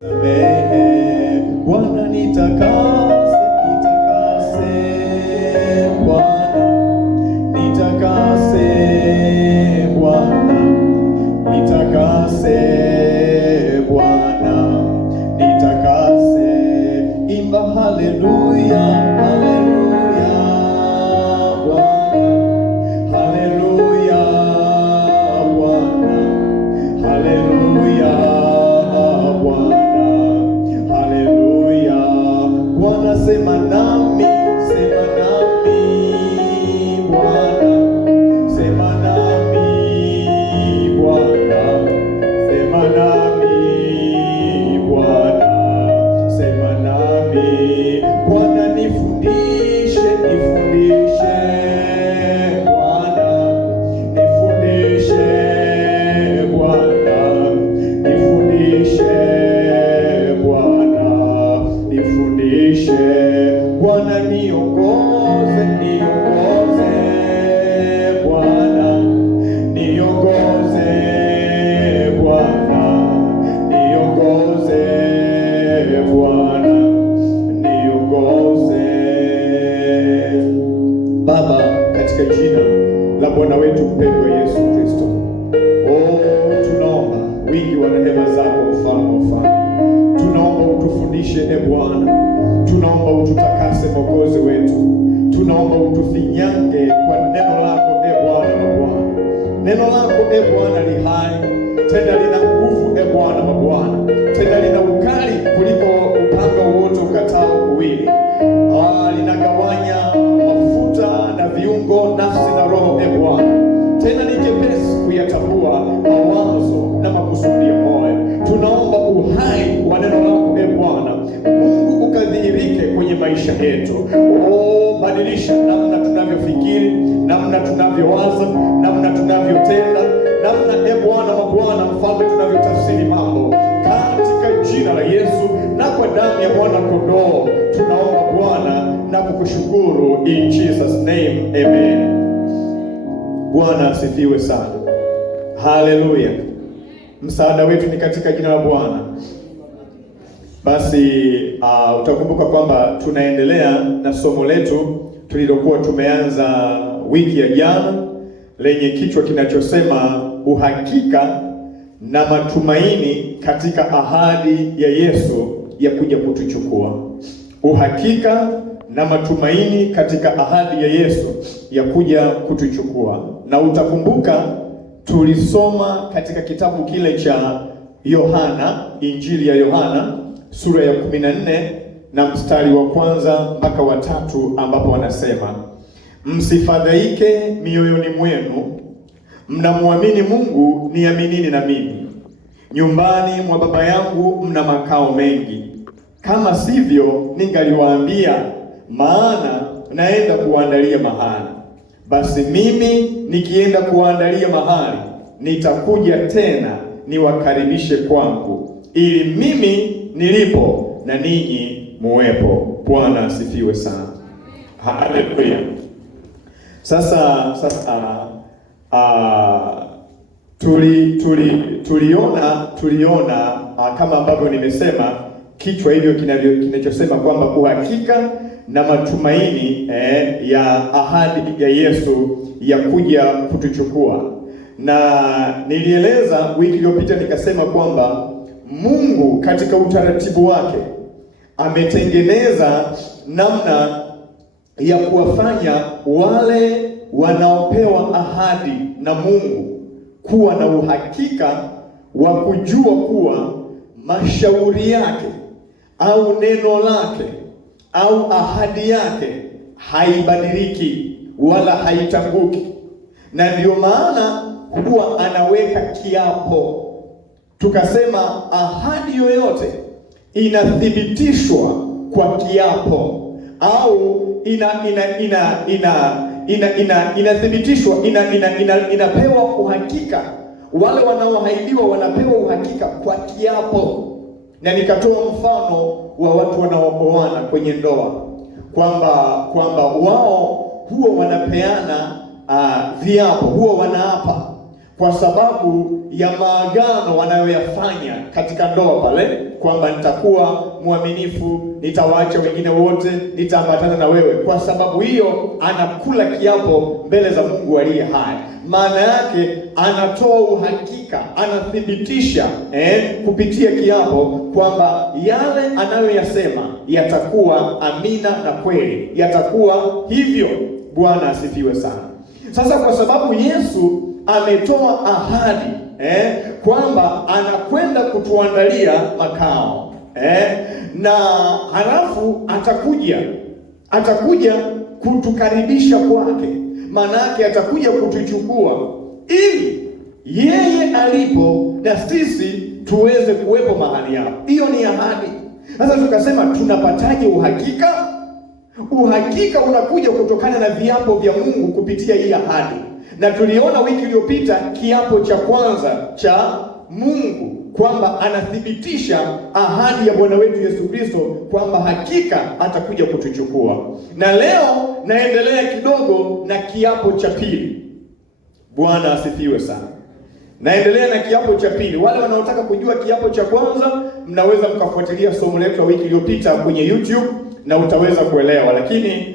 Samehe Bwana, nitakase, nitakase Bwana, nitakase Bwana, nitakase Bwana, nitakase. Imba haleluya, haleluya Bwana, haleluya Bwana, haleluya Bwana. Sema nami Bwana, sema nami Bwana, sema nami Bwana, sema nami Bwana, nifundishe Bwana, nifundishe Bwana, nifundishe Bwana, nifundishe Bwana, niongoze Bwana, niongoze Bwana, niongoze Bwana, niongoze. Baba, katika jina la Bwana wetu mpendwa Yesu Kristo, tunaomba wingi wa rehema zako, mfalme wa wafalme, tunaomba utufundishe Bwana, tunaomba ututakase Mwokozi wetu, tunaomba utufinyange kwa neno lako Bwana na Bwana. Neno lako Bwana li hai, tena lina nguvu Bwana na Bwana, tena lina ukali kuliko upanga wote ukatao kuwili. Linagawanya mafuta na viungo, nafsi na roho Bwana, tena ni jepesi kuyatambua mawazo na makusudi ya moyo. Tunaomba uhai wa neno lako Bwana Mungu ukadhihirike kwenye maisha yetu. Badilisha namna tunavyofikiri, namna tunavyowaza, namna tunavyotenda, namna Bwana wa Bwana mfalme tunavyotafsiri mambo, katika jina la Yesu na kwa damu ya mwana kondoo tunaomba Bwana na kukushukuru, in Jesus name, amen. Bwana asifiwe sana. Haleluya. Msaada wetu ni katika jina la Bwana. Basi utakumbuka kwamba tunaendelea na somo letu tulilokuwa tumeanza wiki ya jana, lenye kichwa kinachosema uhakika na matumaini katika ahadi ya Yesu ya kuja kutuchukua. Uhakika na matumaini katika ahadi ya Yesu ya kuja kutuchukua. Na utakumbuka tulisoma katika kitabu kile cha Yohana, Injili ya Yohana sura ya 14 na mstari wa 1 mpaka wa 3, ambapo wanasema, msifadhaike mioyoni mwenu, mnamwamini Mungu, niaminini na mimi. Nyumbani mwa Baba yangu mna makao mengi, kama sivyo ningaliwaambia, maana naenda kuandalia mahali. Basi mimi nikienda kuandalia mahali, nitakuja tena niwakaribishe kwangu, ili mimi nilipo na ninyi muwepo. Bwana asifiwe sana. Haleluya. Sasa tuliona kama ambavyo nimesema, kichwa hivyo kinachosema kwamba uhakika na matumaini ya ahadi ya Yesu ya kuja kutuchukua. Na nilieleza wiki iliyopita nikasema kwamba Mungu katika utaratibu wake ametengeneza namna ya kuwafanya wale wanaopewa ahadi na Mungu kuwa na uhakika wa kujua kuwa mashauri yake au neno lake au ahadi yake haibadiliki wala haitanguki. Na ndio maana huwa anaweka kiapo. Tukasema ahadi yoyote inathibitishwa kwa kiapo, au inathibitishwa, inapewa uhakika. Wale wanaoahidiwa wanapewa uhakika kwa kiapo. Na nikatoa mfano wa watu wanaooana kwenye ndoa kwamba wao huwa wanapeana viapo, huwa wanaapa kwa sababu ya maagano wanayoyafanya katika ndoa pale, kwamba nitakuwa mwaminifu, nitawaacha wengine wote, nitaambatana na wewe. Kwa sababu hiyo anakula kiapo mbele za Mungu aliye hai. Maana yake anatoa uhakika, anathibitisha kupitia kiapo kwamba yale anayoyasema yatakuwa amina na kweli, yatakuwa hivyo. Bwana asifiwe sana. Sasa kwa sababu Yesu ametoa ahadi kwamba anakwenda kutuandalia makao na halafu atakuja kutukaribisha kwake. Maana yake atakuja kutuchukua ili yeye alipo na sisi tuweze kuwepo mahali hapo. Hiyo ni ahadi. Sasa tukasema tunapataje uhakika? Uhakika unakuja kutokana na viapo vya Mungu kupitia hii ahadi. Na tuliona wiki iliyopita kiapo cha kwanza cha Mungu kwamba anathibitisha ahadi ya Bwana wetu Yesu Kristo kwamba hakika atakuja kutuchukua. Na leo naendelea kidogo na kiapo cha pili. Bwana asifiwe sana. Naendelea na kiapo cha pili. Wale wanaotaka kujua kiapo cha kwanza, mnaweza mkafuatilia somo letu la wiki iliyopita kwenye YouTube na utaweza kuelewa, lakini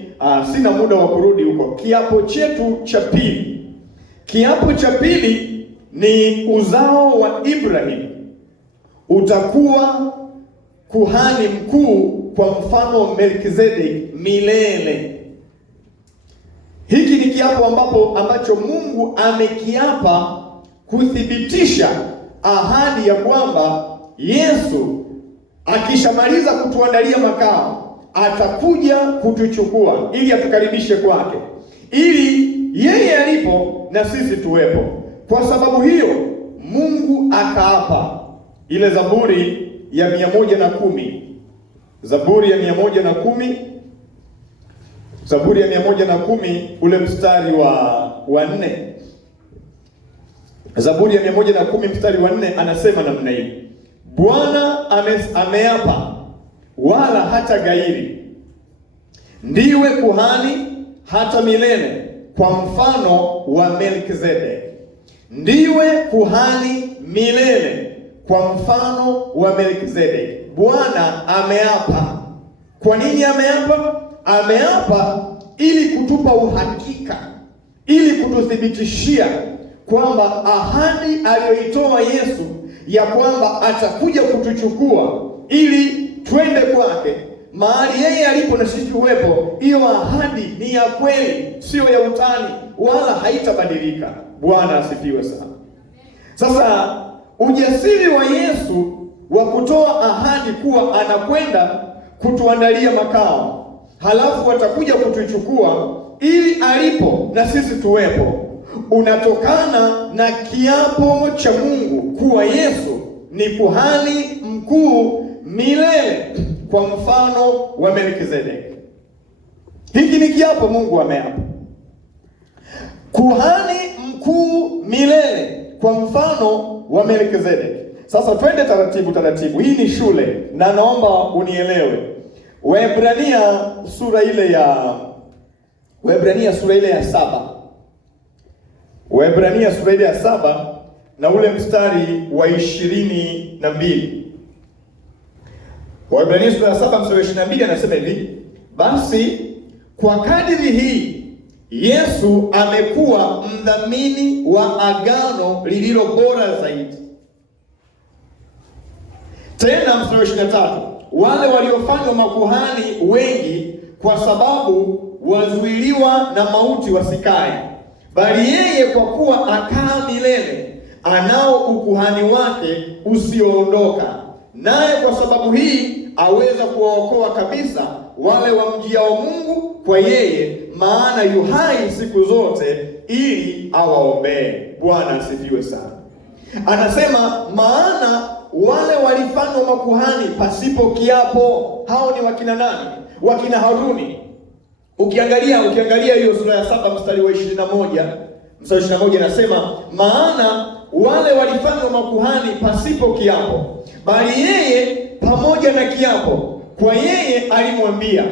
sina muda wa kurudi huko. Kiapo chetu cha pili. Kiapo cha pili ni uzao wa Ibrahim utakuwa kuhani mkuu kwa mfano wa Melkizedeki milele. Hiki ni kiapo ambacho Mungu amekiapa kuthibitisha ahadi ya kwamba Yesu akishamaliza kutuandalia makao atakuja kutuchukua ili atukaribishe kwake, ili yeye alipo na sisi tuwepo. Kwa sababu hiyo Mungu akaapa. Ile Zaburi ya 110, Zaburi ya 110, Zaburi ya 110 ule mstari wa 4. Zaburi ya 110 mstari wa 4 anasema namna hii: Bwana ameapa wala hata gairi, ndiwe kuhani hata milele kwa mfano wa Melkizedeki. Ndiwe kuhani milele kwa mfano wa Melkizedeki. Bwana ameapa. Kwa nini ameapa? Ameapa ili kutupa uhakika, ili kututhibitishia kwamba ahadi aliyoitoa Yesu ya kwamba atakuja kutuchukua ili twende kwake mahali yeye alipo na sisi tuwepo. Hiyo ahadi ni ya kweli, sio ya utani, wala haitabadilika. Bwana asifiwe sana. Sasa ujasiri wa Yesu wa kutoa ahadi kuwa anakwenda kutuandalia makao, halafu atakuja kutuchukua ili alipo na sisi tuwepo, unatokana na kiapo cha Mungu kuwa Yesu ni kuhani mkuu milele kwa mfano wa Melkizedeki. Hiki ni kiapo Mungu ameapa. Kuhani mkuu milele kwa mfano wa Melkizedeki. Sasa twende taratibu. Hii ni shule na naomba unielewe. Waebrania sura ile ya 7. Waebrania sura ile ya 7 na ule mstari wa 22. Waebrania sura ya 7 mstari wa 22 anasema hivi: basi kwa kadiri hii Yesu amekuwa mdhamini wa agano lililo bora zaidi. Tena mstari wa 23, wale waliofanywa makuhani wengi kwa sababu wazuiliwa na mauti wasikae, bali yeye kwa kuwa akaa milele anao ukuhani wake usioondoka, naye kwa sababu hii aweza kuwaokoa kabisa wale wamjiao Mungu kwa yeye, maana yu hai siku zote ili awaombee. Bwana asifiwe sana. Anasema maana wale walifanywa makuhani pasipo kiapo. Hao ni wakina nani? Wakina Haruni. Ukiangalia hiyo sura ya 7 mstari wa 21, mstari wa 21 anasema maana wale walifanywa makuhani pasipo kiapo, bali yeye pamoja na kiapo kwa yeye alimwambia,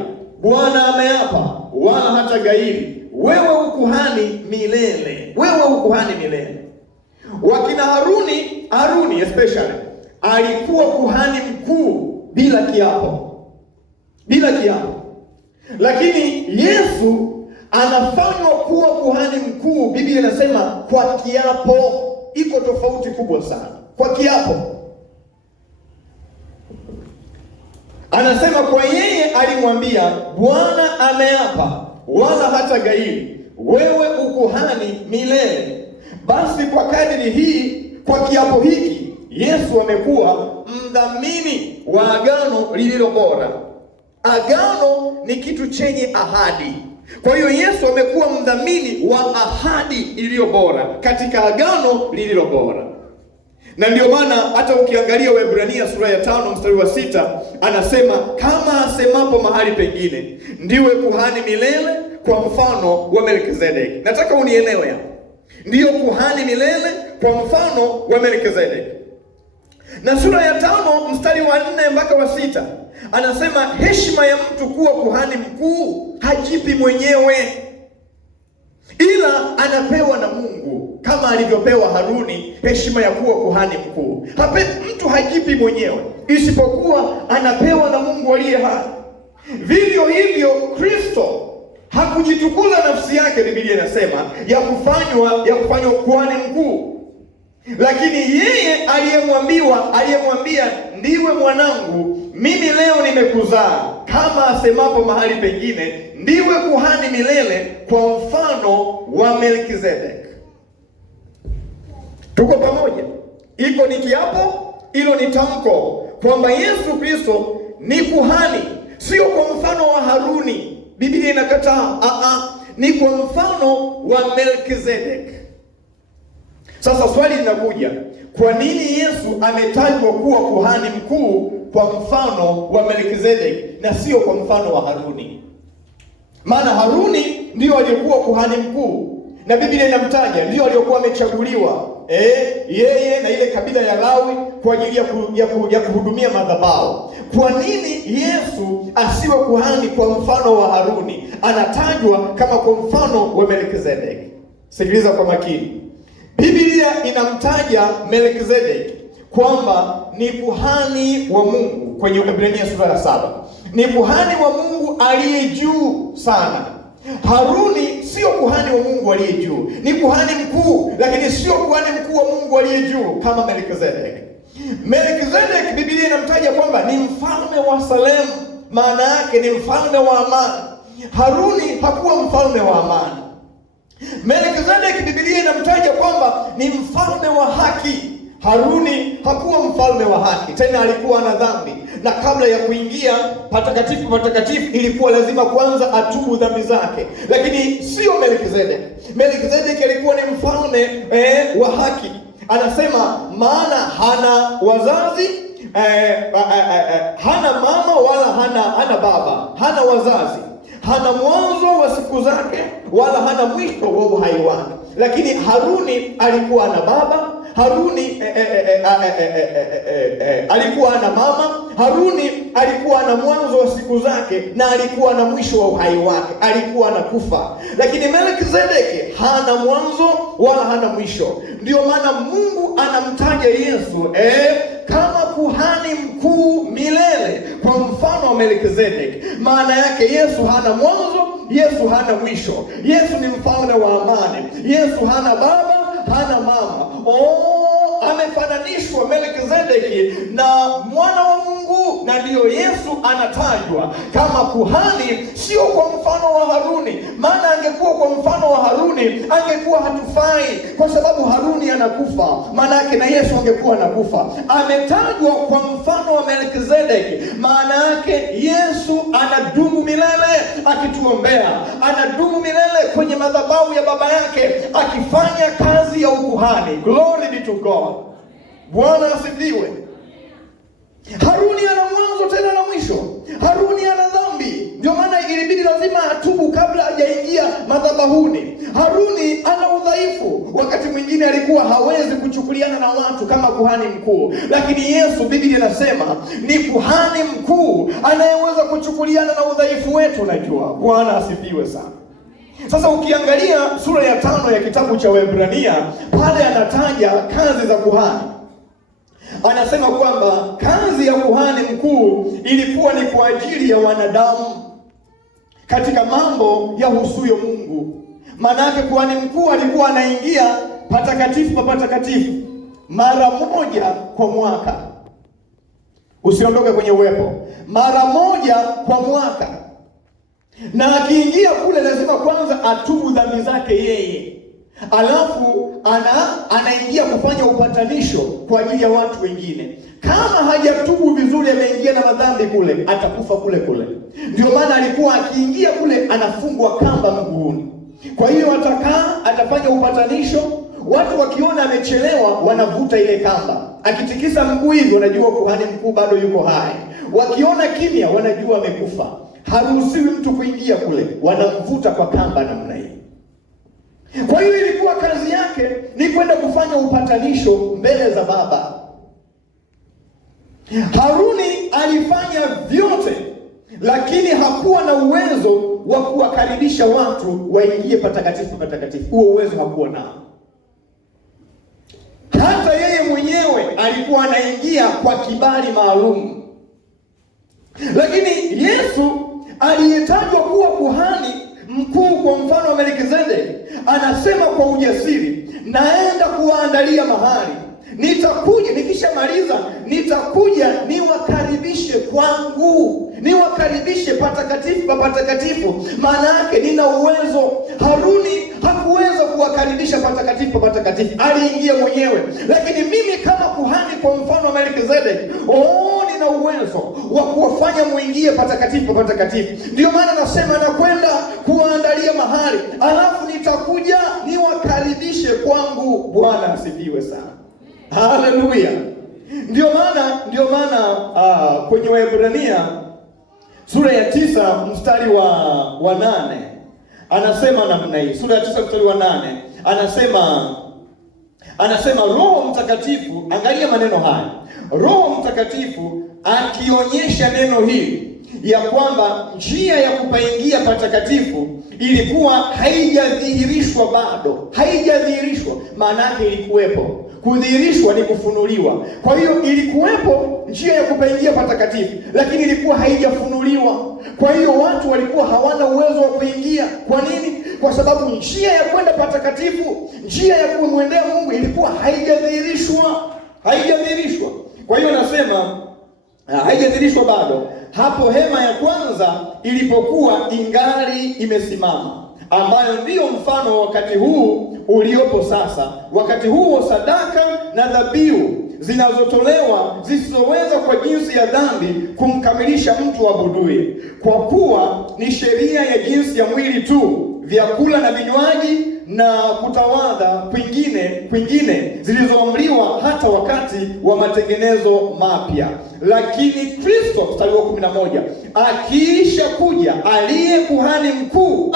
Bwana ameapa wala hata gairi, wewe ukuhani milele, wewe ukuhani milele. wakina Haruni especially alikuwa kuhani mkuu bila kiapo. Lakini Yesu anafanywa kuwa kuhani mkuu, Biblia inasema kwa kiapo. Iko tofauti kubwa sana. Kwa kiapo anasema, kwa yeye alimwambia, Bwana ameapa wala hata gairi, wewe ukuhani milele. Basi kwa kadiri hii, kwa kiapo hiki, Yesu amekuwa mdhamini wa agano lililo bora. Agano ni kitu chenye ahadi. Kwa hiyo Yesu amekuwa mdhamini wa ahadi iliyo bora katika agano lililo bora. Na ndio maana hata ukiangalia Waebrania sura ya 5 mstari wa 6 anasema, kama asemapo mahali pengine, ndiwe kuhani milele kwa mfano wa Melkizedeki. Nataka unielewe hapo. Ndiyo kuhani milele kwa mfano wa Melkizedeki. Na sura ya 5 mstari wa 4 mpaka wa 6 anasema, heshima ya mtu kuwa kuhani mkuu hajipi mwenyewe, ila anapewa na Mungu, kama alivyopewa Haruni heshima ya kuwa kuhani mkuu. Mtu hajipi mwenyewe, isipokuwa anapewa na Mungu aliye hai. Vivyo hivyo Kristo hakujitukuza nafsi yake, Biblia inasema, ya kufanywa kuhani mkuu. Lakini yeye aliyemwambia, ndiwe mwanangu, mimi leo nimekuzaa, kama asemapo mahali pengine, ndiwe kuhani milele kwa mfano wa Melkizedeki. Tuko pamoja? Iko ni kiapo, hilo ni tamko kwamba Yesu Kristo ni kuhani, sio kwa mfano wa Haruni. Biblia inakataa, ni kwa mfano wa Melkizedeki. Sasa swali linakuja, kwa nini Yesu ametajwa kuwa kuhani mkuu kwa mfano wa Melkizedeki na sio kwa mfano wa Haruni? Maana Haruni ndio aliyekuwa kuhani mkuu, na Biblia inamtaja ndio aliyokuwa amechaguliwa, yeye na ile kabila ya Lawi kwa ajili ya kuhudumia madhabahu. Kwa nini Yesu asiwe kuhani kwa mfano wa Haruni, anatajwa kama kwa mfano wa Melkizedeki? Sikiliza kwa makini. Biblia inamtaja Melkizedeki kwamba ni kuhani wa Mungu kwenye Waebrania sura ya 7. Ni kuhani wa Mungu aliye juu sana. Haruni sio kuhani wa Mungu aliye juu, ni kuhani mkuu, lakini sio kuhani mkuu wa Mungu aliye juu kama Melkizedeki. Melkizedeki Biblia inamtaja kwamba ni mfalme wa Salemu, maana yake ni mfalme wa amani. Haruni hakuwa mfalme wa amani. Melkizedeki Biblia inamtaja kwamba ni mfalme wa haki. Haruni hakuwa mfalme wa haki, tena alikuwa na dhambi, na kabla ya kuingia patakatifu ilikuwa lazima kwanza atubu dhambi zake. Lakini sio Melkizedeki. Melkizedeki alikuwa ni mfalme wa haki. Anasema, maana hana wazazi, hana mama wala hana baba, hana wazazi, hana mwanzo wa siku zake wala hana mwisho wa uhai wake. Lakini Haruni alikuwa na baba, Haruni alikuwa na mama, Haruni alikuwa na mwanzo wa siku zake na alikuwa na mwisho wa uhai wake, alikuwa anakufa. Lakini Melkizedeki hana mwanzo wala hana mwisho. Ndio maana Mungu anamtaja Yesu kama kuhani mkuu milele kwa mfano wa Melkizedeki. Maana yake Yesu hana mwanzo, Yesu hana mwisho. Yesu ni mfalme wa amani. Yesu hana baba, hana mama. Amefananishwa Melkizedeki na mwana wa Mungu, na ndiyo Yesu anatajwa kama kuhani, sio kwa mfano wa Haruni. Maana angekuwa kwa mfano wa Haruni angekuwa hatufai, kwa sababu Haruni anakufa, maana yake na Yesu angekuwa anakufa. Ametajwa kwa mfano wa Melkizedeki, maana yake Yesu anadumu milele akituombea, anadumu milele kwenye madhabahu ya baba yake akifanya kazi ya ukuhani. Glory be to God. Bwana asifiwe. Haruni ana mwanzo tena na mwisho. Haruni ana dhambi, ndio maana ilibidi lazima atubu kabla hajaingia madhabahuni. Haruni ana udhaifu, wakati mwingine alikuwa hawezi kuchukuliana na watu kama kuhani mkuu. Lakini Yesu, Biblia inasema ni kuhani mkuu anayeweza kuchukuliana na udhaifu wetu. Najua Bwana asifiwe sana. Sasa ukiangalia sura ya 5 ya kitabu cha Waebrania, pale anataja kazi za kuhani. Anasema kwamba kazi ya kuhani mkuu ilikuwa ni kwa ajili ya wanadamu katika mambo ya husuyo Mungu. Maana yake kuhani mkuu alikuwa anaingia patakatifu pa patakatifu mara moja kwa mwaka. Usiondoke kwenye uwepo. Mara moja kwa mwaka. Na akiingia kule lazima kwanza atubu dhambi zake yeye. Alafu anaingia kufanya upatanisho kwa ajili ya watu wengine. Kama hajatubu vizuri, ameingia na madhambi kule, atakufa kule kule. Ndio maana alikuwa akiingia kule anafungwa kamba mguuni. Kwa hiyo atafanya upatanisho. Watu wakiona amechelewa wanavuta ile kamba. Akitikisa mguu hivi wanajua kuhani mkuu bado yuko hai. Wakiona kimya wanajua amekufa. Haruhusiwi mtu kuingia kule, wanamvuta kwa kamba namna hii. Kwa hiyo ilikuwa kazi yake ni kwenda kufanya upatanisho mbele za Baba. Haruni alifanya vyote, lakini hakuwa na uwezo wa kuwakaribisha watu waingie patakatifu patakatifu. Huo uwezo hakuwa nao. Hata yeye mwenyewe alikuwa anaingia kwa kibali maalum. Lakini Yesu aliyetajwa kuwa kuhani mkuu kwa mfano wa Melkizedeki, anasema kwa ujasiri, naenda kuwaandalia mahali. Nitakuja, nikishamaliza nitakuja niwakaribishe kwangu, niwakaribishe patakatifu pa patakatifu. Maana yake nina uwezo. Haruni hakuweza kuwakaribisha patakatifu pa patakatifu, aliingia mwenyewe. Lakini mimi kama kuhani kwa mfano wa Melkizedeki, nina uwezo wa kuwafanya muingie patakatifu pa patakatifu. Ndio maana nasema nakwenda kuwaandalia mahali, alafu nitakuja niwakaribishe kwangu. Bwana asifiwe sana. Haleluya. Ndio maana kwenye Waebrania sura ya 9 mstari wa 8 anasema namna hii. Sura ya 9 mstari wa 8 anasema Roho Mtakatifu, angalia maneno haya. Roho Mtakatifu akionyesha neno hili ya kwamba njia ya kupaingia patakatifu ilikuwa haijadhihirishwa bado. Haijadhihirishwa, maana yake ilikuwepo. Kudhihirishwa ni kufunuliwa. Kwa hiyo ilikuwepo njia ya kupaingia patakatifu, lakini ilikuwa haijafunuliwa. Kwa hiyo watu walikuwa hawana uwezo wa kuingia. Kwa nini? Kwa sababu njia ya kwenda patakatifu, njia ya kumwendea Mungu ilikuwa haijadhihirishwa. Haijadhihirishwa. Kwa hiyo nasema haijadhihirishwa bado. Hapo hema ya kwanza ilipokuwa ingali imesimama, ambayo ndiyo mfano wa wakati huu uliopo sasa. Wakati huo sadaka na dhabihu zinazotolewa zisizoweza kwa jinsi ya dhambi kumkamilisha mtu abuduye, kwa kuwa ni sheria ya jinsi ya mwili tu, vyakula na vinywaji na kutawadha kwingine zilizoamriwa hata wakati wa matengenezo mapya. Lakini Kristo, mstari wa 11, akiisha kuja aliye kuhani mkuu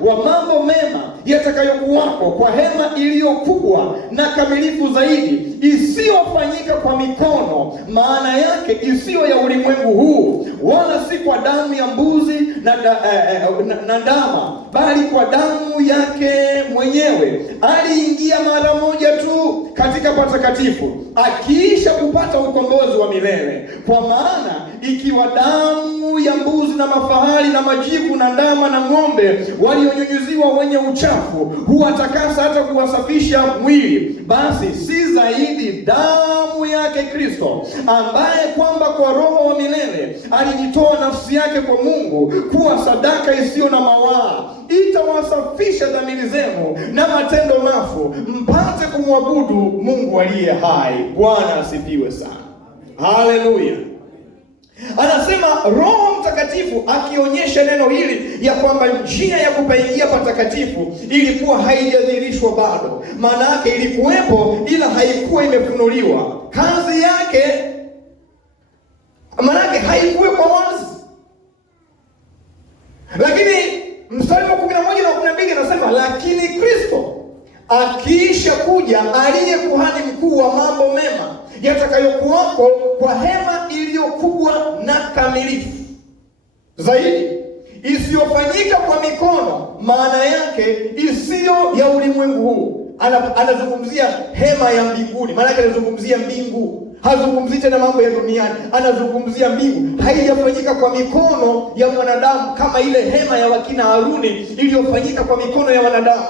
wa mambo mema yatakayokuwako kwa hema iliyo kubwa na kamilifu zaidi, isiyofanyika kwa mikono, maana yake isiyo ya ulimwengu huu, wala si kwa damu ya mbuzi na ndama, bali kwa damu yake mwenyewe. Aliingia mara moja tu katika patakatifu, akiisha kupata ukombozi wa milele. Kwa maana ikiwa damu ya mbuzi na mafahali na majivu na ndama na ng'ombe walionyunyuziwa wenye uchafu huwatakasa hata kuwasafisha mwili, basi si zaidi damu yake Kristo, ambaye kwamba kwa Roho wa milele alijitoa nafsi yake kwa Mungu kuwa sadaka isiyo na mawaa, itawasafisha dhamiri zenu na matendo mafu, mpate kumwabudu Mungu aliye hai. Bwana asifiwe sana. Haleluya. Anasema Roho Mtakatifu akionyesha neno hili ya kwamba njia ya kupaingia patakatifu ilikuwa haijadhihirishwa bado. Maana yake ilikuwepo, ila haikuwa imefunuliwa. Kazi yake maana yake haikuwekwa wazi. Lakini mstari wa 11 na 12 anasema lakini Kristo akiisha kuja aliye kuhani mkuu wa mambo mema yatakayokuwako kwa hema iliyo kubwa na kamilifu zaidi, isiyofanyika kwa mikono, maana yake isiyo ya ulimwengu huu. Anazungumzia hema ya mbinguni, maana yake anazungumzia mbingu. Hazungumzii tena mambo ya duniani, anazungumzia mbingu. Haijafanyika kwa mikono ya mwanadamu kama ile hema ya wakina Haruni iliyofanyika kwa mikono ya wanadamu.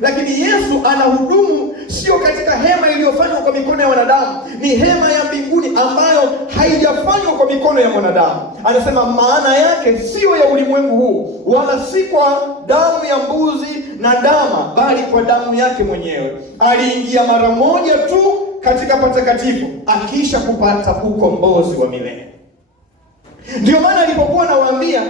Lakini Yesu anahudumu sio katika hema iliyofanywa kwa mikono ya wanadamu, ni hema ya mbinguni ambayo haijafanywa kwa mikono ya mwanadamu. Anasema maana yake sio ya ulimwengu huu, wala si kwa damu ya mbuzi na ndama, bali kwa damu yake mwenyewe. Aliingia mara moja tu katika patakatifu, akisha kupata ukombozi wa milele. Ndio maana alipokuwa anawaambia,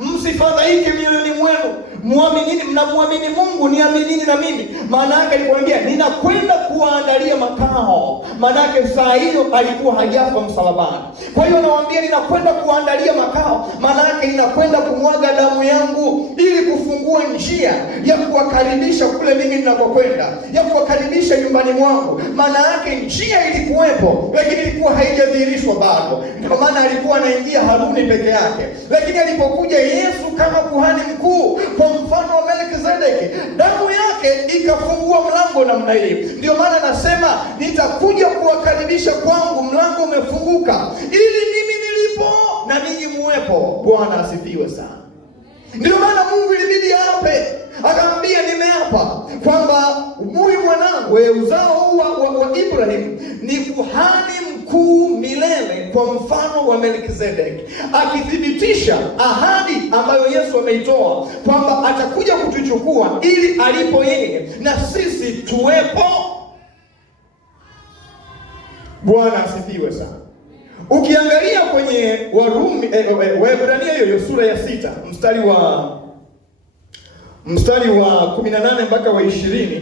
msifadhaike mioyoni mwenu, muaminini, mnamwamini Mungu, niaminini na mimi. Maana yake alipoambia ninakwenda kuwaandalia makao, maana yake saa hiyo alikuwa hajafa msalabani. Kwa hiyo anawaambia ninakwenda kuwaandalia makao, maana yake ninakwenda kumwaga damu yangu ili kufungua njia ya kuwakaribisha kule mimi ninakokwenda, ya kuwakaribisha nyumbani mwangu. Maana yake njia ilikuwepo, lakini ilikuwa haijadhihirishwa bado. Ndio maana alikuwa anaingia Haruni peke yake. Lakini alipokuja Yesu kama kuhani mkuu kwa mfano wa Melkizedeki, damu yake ikafungua mlango namna hii. Ndio maana anasema nitakuja kuwakaribisha kwangu, mlango umefunguka, ili mimi nilipo na ninyi muwepo. Bwana asifiwe sana. Ndio maana Mungu ilibidi ape, akaambia nimeapa kwamba huyu mwanangu, uzao huu wa Ibrahim ni kuhani mkuu milele kwa mfano wa Melkizedeki, akithibitisha ahadi ambayo Yesu ameitoa kwamba atakuja kutuchukua ili alipo yeye na sisi tuwepo. Bwana asifiwe sana. Ukiangalia kwenye Warumi Waebrania hiyo sura ya 6 mstari wa 18 mpaka wa 20,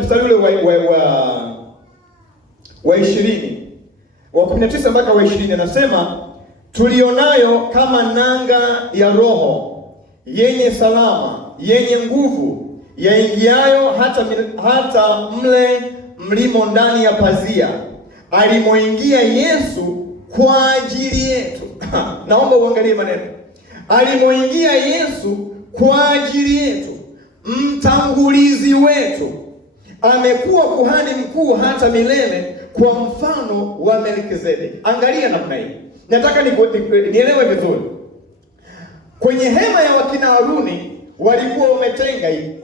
mstari ule wa 20, wa 19 mpaka wa 20, anasema tulionayo kama nanga ya roho, yenye salama, yenye nguvu, yaingiayo hata mle mlimo ndani ya pazia, alimoingia Yesu kwa ajili yetu. Naomba uangalie maneno. Alimoingia Yesu kwa ajili yetu, mtangulizi wetu, amekuwa kuhani mkuu hata milele kwa mfano wa Melkizedeki. Angalia namna hii. Nataka nielewe vizuri. Kwenye hema ya wakina Haruni walikuwa wametenga hivi.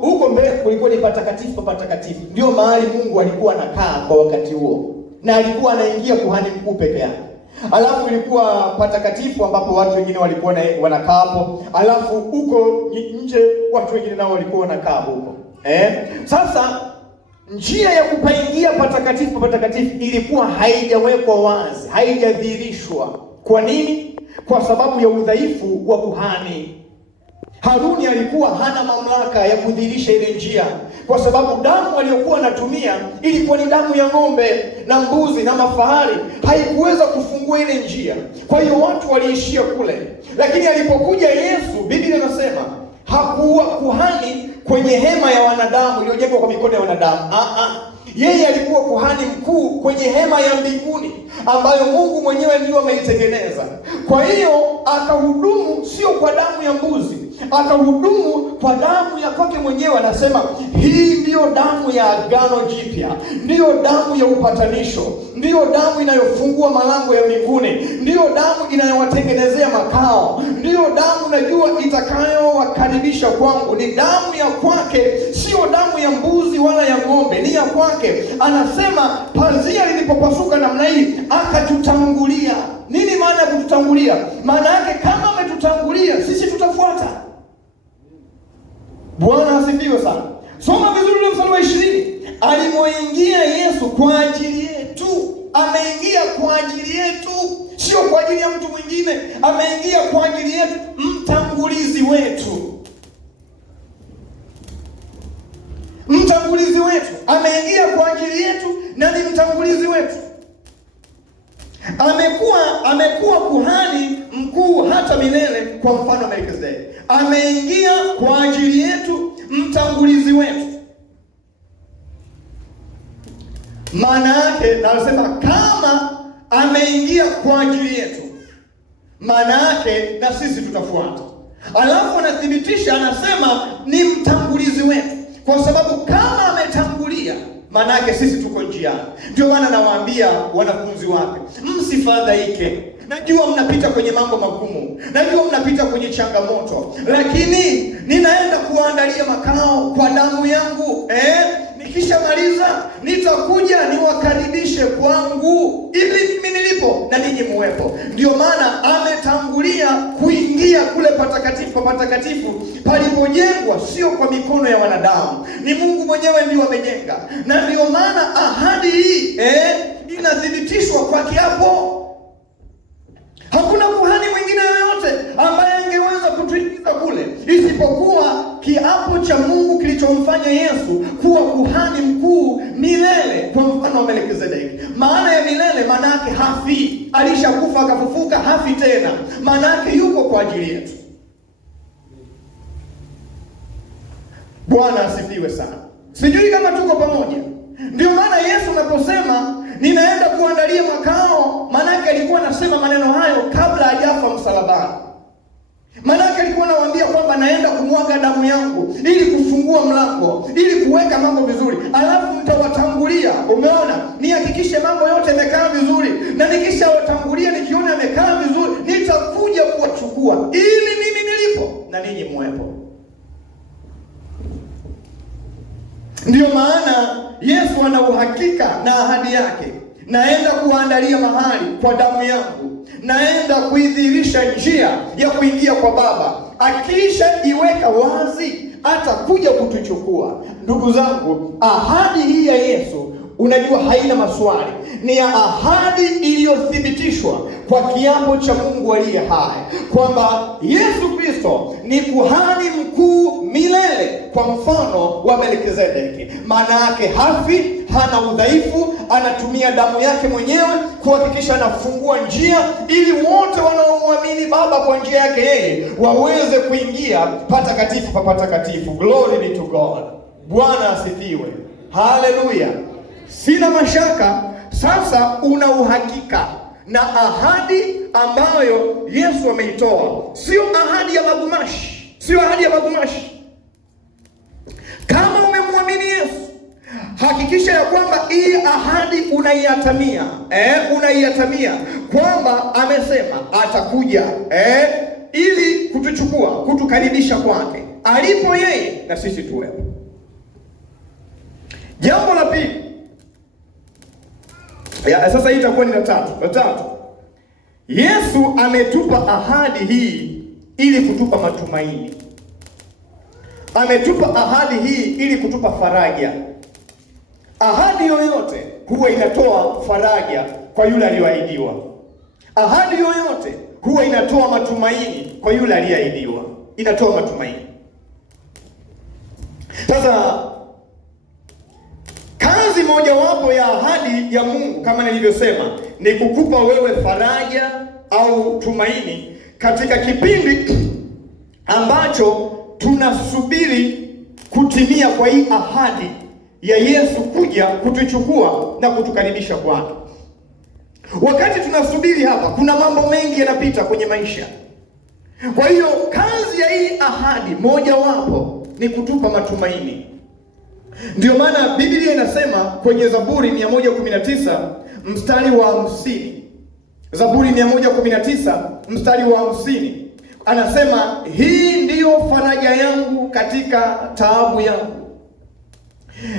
Huko mbele kulikuwa ni patakatifu patakatifu. Ndio mahali Mungu alikuwa anakaa kwa wakati huo. Na alikuwa anaingia kuhani mkuu peke yake. Alafu ilikuwa patakatifu ambapo watu wengine walikuwa wanakaa hapo. Alafu huko nje watu wengine nao walikuwa wanakaa huko. Sasa njia ya kupaingia patakatifu patakatifu ilikuwa haijawekwa wazi, haijadhihirishwa. Kwa nini? Kwa sababu ya udhaifu wa kuhani. Haruni alikuwa hana mamlaka ya kudhihirisha ile njia, kwa sababu damu aliyokuwa anatumia ilikuwa ni damu ya ng'ombe na mbuzi na mafahari, haikuweza kufungua ile njia. Kwa hiyo watu waliishia kule. Lakini alipokuja Yesu, Biblia inasema hakuwa kuhani kwenye hema ya wanadamu iliyojengwa kwa mikono ya wanadamu. Yeye alikuwa kuhani mkuu kwenye hema ya mbinguni ambayo Mungu mwenyewe ndio ameitengeneza. Kwa hiyo akahudumu sio kwa damu ya mbuzi, akahudumu kwa damu ya kwake mwenyewe. Anasema hii ndiyo damu ya agano jipya, ndiyo damu ya upatanisho, ndiyo damu inayofungua malango ya mbinguni, ndiyo damu inayowatengenezea makao, ndiyo damu najua itakayowakaribisha kwangu. Ni damu ya kwake, sio damu ya mbuzi wala ya ng'ombe, ni ya kwake. Anasema pazia lilipopasuka namna hii akatutangulia. Nini maana ya kututangulia? Maana yake kama ametutangulia sisi tutafuata. Bwana asifiwe sana. Soma vizuri ule mstari wa 20. Alimoingia Yesu kwa ajili yetu. Ameingia kwa ajili yetu, sio kwa ajili ya mtu mwingine. Ameingia kwa ajili yetu, mtangulizi wetu. Mtangulizi wetu ameingia kwa ajili yetu na ni mtangulizi wetu. Amekuwa kuhani mkuu hata milele kwa mfano wa Melkizedeki. Ameingia kwa ajili yetu, mtangulizi wetu. Maana yake nasema kama ameingia kwa ajili yetu, maana yake na sisi tutafuata. Alafu anathibitisha, anasema ni mtangulizi wetu, kwa sababu kama ametangulia, maana yake sisi tuko njiani. Ndio maana nawaambia wanafunzi wake, msifadhaike. Najua mnapita kwenye mambo magumu, najua mnapita kwenye changamoto, lakini ninaenda kuandalia makao kwa damu yangu. Nikishamaliza nitakuja niwakaribishe kwangu, ili mimi nilipo na ninyi muwepo. Ndio maana ametangulia kuingia kule patakatifu patakatifu palipojengwa sio kwa mikono ya wanadamu, ni Mungu mwenyewe ndio amejenga. Na ndio maana ahadi hii inathibitishwa kwa kiapo. Hakuna kuhani mwingine yoyote ambaye angeweza kutuingiza kule isipokuwa kiapo cha Mungu kilichomfanya Yesu kuwa kuhani mkuu milele, kwa mfano wa Melkizedeki. Maana ya milele, maana yake hafi. Alishakufa akafufuka, hafi tena. Maana yake yuko kwa ajili yetu. Bwana asifiwe sana. Sijui kama tuko pamoja. Ndio maana Yesu anaposema ninaenda kuandalia makao, manake alikuwa anasema maneno hayo kabla hajafa msalabani. Manake alikuwa anawaambia kwamba naenda kumwaga damu yangu ili kufungua mlango, ili kuweka mambo vizuri, alafu mtawatangulia. Umeona, nihakikishe mambo yote yamekaa vizuri, na nikishawatangulia nikiona yamekaa vizuri, nitakuja kuwachukua ili mimi nilipo na ninyi muwepo. Ndiyo maana Yesu ana uhakika na ahadi yake, naenda kuandalia mahali kwa damu yangu, naenda kuidhihirisha njia ya kuingia kwa Baba. Akisha iweka wazi, atakuja kutuchukua. Ndugu zangu, ahadi hii ya Yesu, unajua, haina maswali. Ni ahadi iliyothibitishwa kwa kiapo cha Mungu aliye hai, kwamba Yesu Kristo ni kuhani mkuu milele kwa mfano wa Melkizedeki. Maana yake hafi, hana udhaifu, anatumia damu yake mwenyewe kuhakikisha anafungua njia ili wote wanaomwamini Baba kwa njia yake yeye waweze kuingia patakatifu pa patakatifu. Glory be to God. Bwana asifiwe. Haleluya. Sina mashaka sasa una uhakika na ahadi ambayo Yesu ameitoa. Sio ahadi ya magumashi, sio ahadi ya magumashi. Kama umemwamini Yesu, hakikisha ya kwamba hii ahadi unaiatamia. Unaiatamia kwamba amesema atakuja ili kutuchukua, kutukaribisha kwake. Alipo yeye na sisi tuwepo. Jambo la pili, sasa hii itakuwa ni la tatu. Yesu ametupa ahadi hii ili kutupa matumaini. Ametupa ahadi hii ili kutupa faraja. Ahadi yoyote huwa inatoa faraja kwa yule aliyeahidiwa. Ahadi yoyote huwa inatoa matumaini kwa yule aliyeahidiwa. Inatoa matumaini. Sasa kazi mojawapo ya ahadi ya Mungu, kama nilivyosema, ni kukupa wewe faraja au tumaini katika kipindi ambacho tunasubiri kutimia kwa hii ahadi ya Yesu kuja kutuchukua na kutukaribisha kwake. Wakati tunasubiri hapa, kuna mambo mengi yanapita kwenye maisha. Kwa hiyo kazi ya hii ahadi mojawapo ni kutupa matumaini. Ndio maana Biblia inasema kwenye Zaburi 119 mstari wa 50. Zaburi 119 mstari wa 50. Anasema, hii ndiyo faraja yangu katika taabu yangu.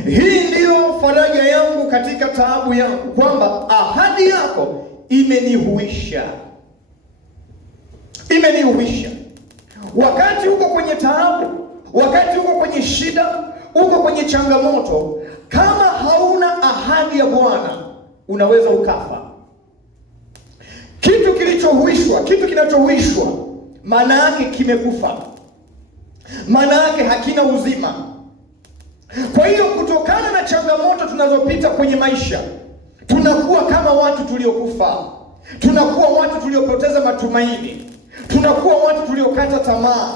Hii ndiyo faraja yangu katika taabu yangu, kwamba ahadi yako imenihuisha. Imenihuisha. Wakati uko kwenye taabu, wakati uko kwenye shida, uko kwenye changamoto, kama hauna ahadi ya Bwana, unaweza ukafa. Kitu kilichohuishwa, kitu kinachohuishwa, maana yake kimekufa. Maana yake hakina uzima. Kwa hiyo kutokana na changamoto tunazopita kwenye maisha, tunakuwa kama watu tuliokufa. Tunakuwa watu tuliopoteza matumaini. Tunakuwa watu tuliokata tamaa.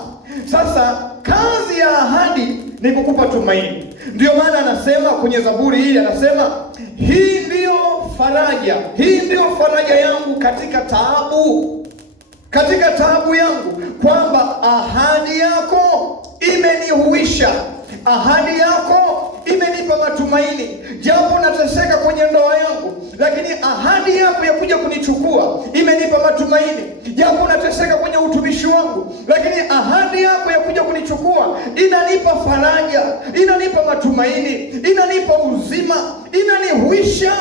Sasa kazi ya ahadi ni kukupa tumaini. Ndio maana anasema kwenye Zaburi hii, anasema, hii ndiyo faraja yangu katika taabu. katika taabu yangu, kwamba ahadi yako imenihuisha, ahadi yako imenipa matumaini. Japo nateseka kwenye ndoa yangu, lakini ahadi yako ya kuja kunichukua imenipa matumaini. Japo nateseka kwenye utumishi wangu, lakini ahadi yako ya kuja kunichukua inanipa faraja, inanipa matumaini, inanipa uzima, inanihuisha.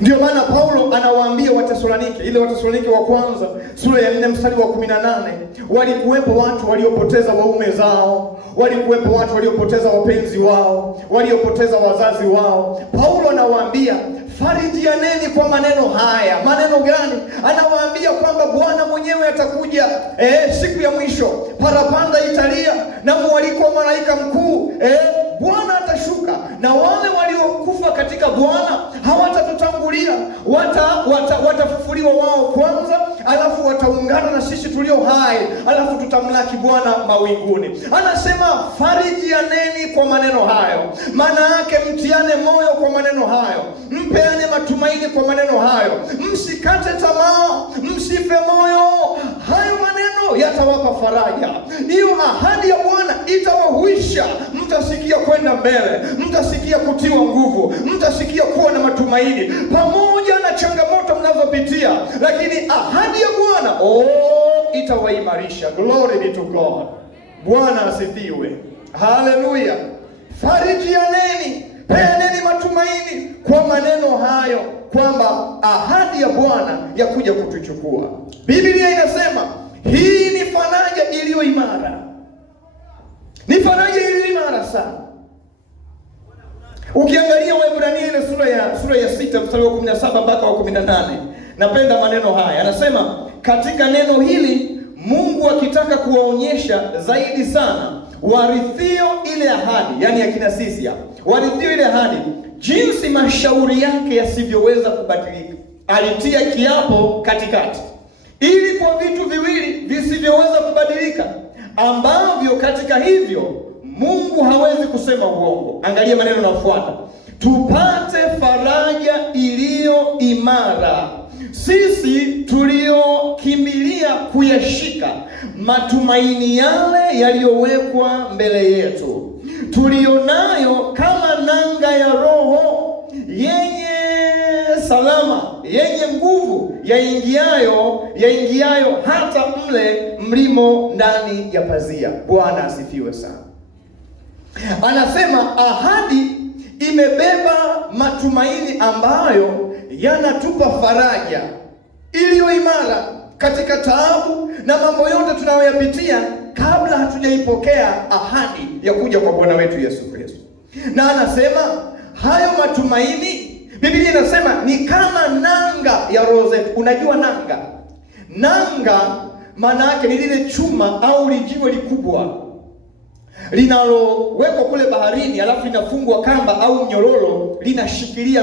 Ndio maana Paulo anawaambia Wathesalonike, ile Wathesalonike wa kwanza sura ya 4 mstari wa 18, walikuwepo watu waliopoteza waume zao, walikuwepo watu waliopoteza wapenzi wao, waliopoteza wazazi wao. Paulo anawaambia farijianeni kwa maneno haya. Maneno gani? Anawaambia kwamba Bwana mwenyewe atakuja siku ya mwisho, parapanda italia na mwaliko wa malaika mkuu. Bwana atashuka na wale waliokufa katika Bwana hawatatutangulia, watafufuliwa wao kwanza, alafu wataungana na sisi tulio hai, alafu tutamlaki Bwana mawinguni. Anasema farijianeni kwa maneno hayo. Maana yake mtiane moyo kwa maneno hayo, mpeane matumaini kwa maneno hayo, msikate tamaa, msife moyo. Hayo maneno yatawapa faraja. Hiyo ahadi ya Bwana itawahuisha. Mtasikia kwenda mbele, mtasikia kutiwa nguvu, mtasikia kuwa na matumaini pamoja na changamoto mnazopitia, lakini ahadi ya Bwana itawaimarisha. Glory be to God. Bwana asifiwe. Haleluya. Farijianeni, peaneni matumaini kwa maneno hayo, kwamba ahadi ya Bwana ya kuja kutuchukua. Biblia inasema hii ni faraja iliyo imara. Ni faraja iliyo imara sana. Ukiangalia Waebrania ile sura ya 6 mstari wa 17 mpaka wa 18, napenda maneno haya. Anasema katika neno hili Mungu akitaka kuwaonyesha zaidi sana warithio ile ahadi, yani akina sisi warithio ile ahadi, jinsi mashauri yake yasivyoweza kubadilika, alitia kiapo katikati, ili kwa vitu viwili visivyoweza kubadilika, ambavyo katika hivyo Mungu hawezi kusema uongo. Angalia maneno yanayofuata: tupate faraja iliyo imara, sisi tuliokimbilia kuyashika matumaini yale yaliyowekwa mbele yetu, tulionayo kama nanga ya roho yenye salama, yenye nguvu, yaingiayo hata mle mlimo ndani ya pazia. Bwana asifiwe sana. Anasema ahadi imebeba matumaini ambayo yanatupa faraja iliyo imara katika taabu na mambo yote tunayoyapitia, kabla hatujaipokea ahadi ya kuja kwa Bwana wetu Yesu Kristo. Na anasema hayo matumaini, Biblia inasema ni kama nanga ya roho zetu. Unajua nanga maana yake ni lile chuma au lijiwe likubwa linalowekwa kule baharini, alafu linafungwa kamba au mnyororo, linashikilia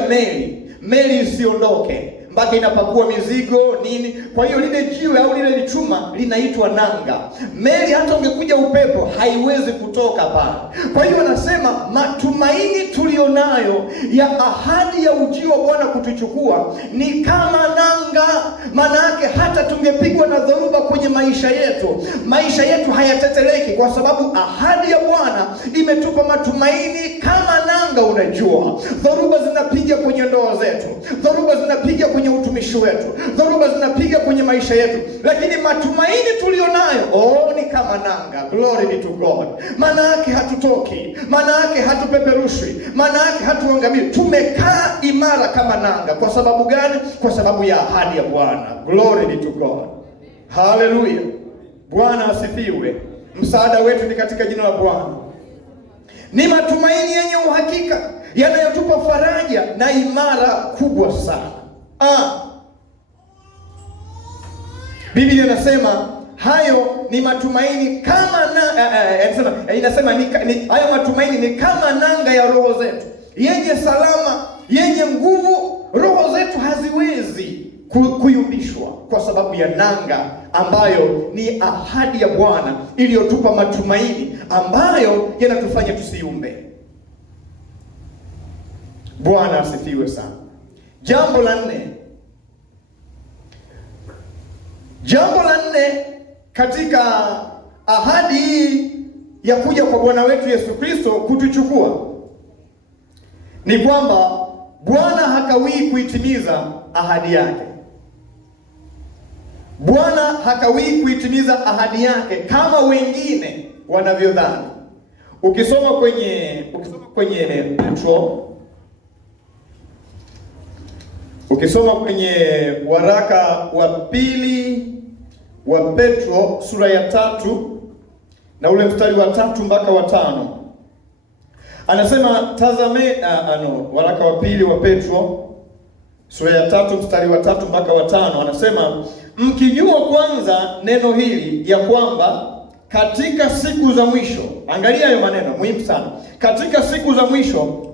meli isiondoke mpaka inapakua mizigo nini. Kwa hiyo lile jiwe au lile chuma linaitwa nanga. Meli hata ungekuja upepo haiwezi kutoka pale. Kwa hiyo anasema matumaini tulionayo ya ahadi ya ujio wa Bwana kutuchukua ni kama nanga. Maana yake hata tungepigwa na dhoruba kwenye maisha yetu hayateteleki, kwa sababu ahadi ya Bwana imetupa matumaini kama nanga. Unajua, dhoruba zinapiga kwenye ndoa zetu, dhoruba zinapiga kwenye utumishi wetu, dhoruba zinapiga kwenye maisha yetu, lakini matumaini tulionayo ni kama nanga. Glory be to God. Maana yake hatutoki, maana yake hatupeperushwi, maana yake hatuangamii. Tumekaa imara kama nanga. Kwa sababu gani? Kwa sababu ya ahadi ya Bwana. Glory be to God. Haleluya. Bwana asifiwe. Msaada wetu ni katika jina la Bwana. Ni matumaini yenye uhakika yanayotupa faraja na imara kubwa sana. Biblia inasema hayo ni matumaini kama hayo matumaini ni kama nanga ya roho zetu, yenye salama, yenye nguvu. Roho zetu haziwezi kuyumbishwa kwa sababu ya nanga ambayo ni ahadi ya Bwana iliyotupa matumaini ambayo yanatufanya tusiumbe. Bwana asifiwe sana. Jambo la 4, Jambo la 4 katika ahadi hii ya kuja kwa Bwana wetu Yesu Kristo kutuchukua ni kwamba Bwana hakawii kuitimiza ahadi yake. Bwana hakawii kuitimiza ahadi yake kama wengine wanavyodhani. Ukisoma kwenye waraka wa pili wa Petro sura ya 3 na ule mstari wa 3 mpaka wa 5, anasema waraka wa pili wa Petro sura ya 3 mstari wa 3 mpaka wa 5, anasema mkijua kwanza neno hili ya kwamba katika siku za mwisho, angalia hayo maneno muhimu sana, katika siku za mwisho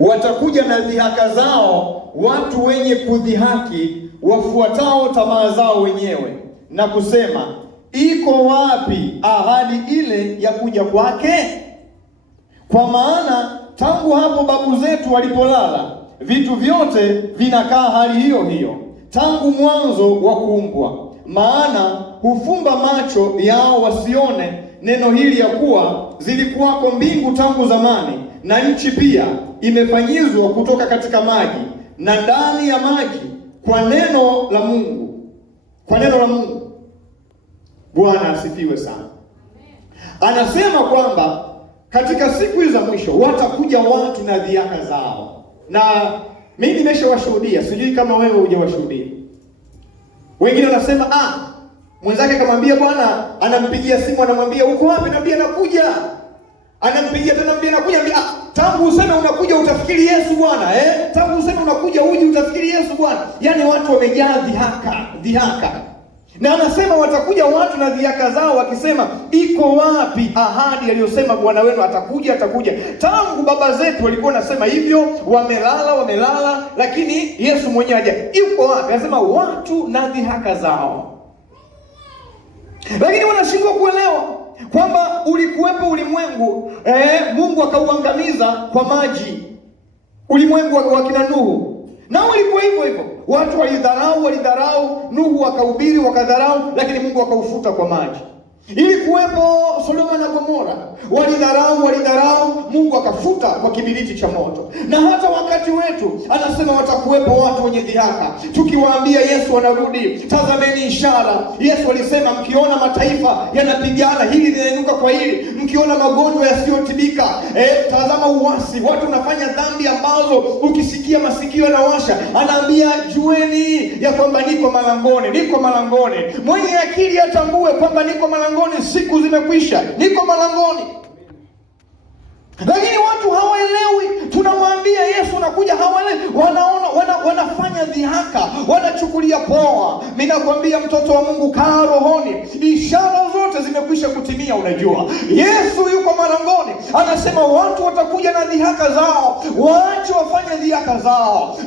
watakuja na dhihaka zao watu wenye kudhihaki, wafuatao tamaa zao wenyewe, na kusema, iko wapi ahadi ile ya kuja kwake? Kwa maana tangu hapo babu zetu walipolala, vitu vyote vinakaa hali hiyo hiyo tangu mwanzo wa kuumbwa. Maana hufumba macho yao wasione neno hili ya kuwa zilikuwako mbingu tangu zamani, na nchi pia imefanyizwa kutoka katika maji na ndani ya maji kwa neno la Mungu. Bwana asifiwe sana. Anasema kwamba katika siku za mwisho watakuja watu na dhihaka zao, na mimi nimeshawashuhudia, sijui kama wewe hujawashuhudia. Wengine wanasema mwenzake kamwambia Bwana, anampigia simu anamwambia uko wapi? Naambia nakuja. Anampigia tena naambia nakuja. Tangu useme unakuja utafikiri Yesu Bwana, tangu useme unakuja uji utafikiri Yesu Bwana. Yaani watu wamejaa dhihaka. Na anasema watakuja watu na dhihaka zao wakisema, iko wapi ahadi aliyosema Bwana wenu atakuja? Tangu baba zetu walikuwa nasema hivyo, wamelala, lakini Yesu mwenyewe haja. Iko wapi? Anasema watu na dhihaka zao. Lakini wanashindwa kuelewa kwamba ulikuwepo ulimwengu, Mungu akauangamiza kwa maji, ulimwengu wa kina Nuhu. Na ulikuwa hivyo. Watu walidharau, Nuhu akahubiri wakadharau, lakini Mungu akaufuta kwa maji. Ilikuwepo Sodoma na Gomora, walidharau, Mungu akafuta kwa kibiriti cha moto. Na hata wakati wetu anasema watakuwepo watu wenye dhihaka, tukiwaambia Yesu anarudi, tazameni ishara. Yesu alisema mkiona mataifa yanapigana, hili linainuka kwa hili, mkiona magonjwa yasiyotibika, tazama uasi, watu wanafanya dhambi ambazo ukisikia masikio yanawasha. Anaambia jueni ya kwamba niko malangoni. Mwenye akili atambue kwamba niko malangoni, siku zimekwisha, niko malangoni. Lakini watu hawaelewi. Tunamwambia Yesu anakuja, hawaelewi. Wanafanya dhihaka, wanachukulia poa. Mimi nakwambia mtoto wa Mungu, kaa rohoni. Ishara zote zimekwisha kutimia. Unajua Yesu yuko malangoni. Anasema watu watakuja na dhihaka zao, waache wafanye dhihaka zao.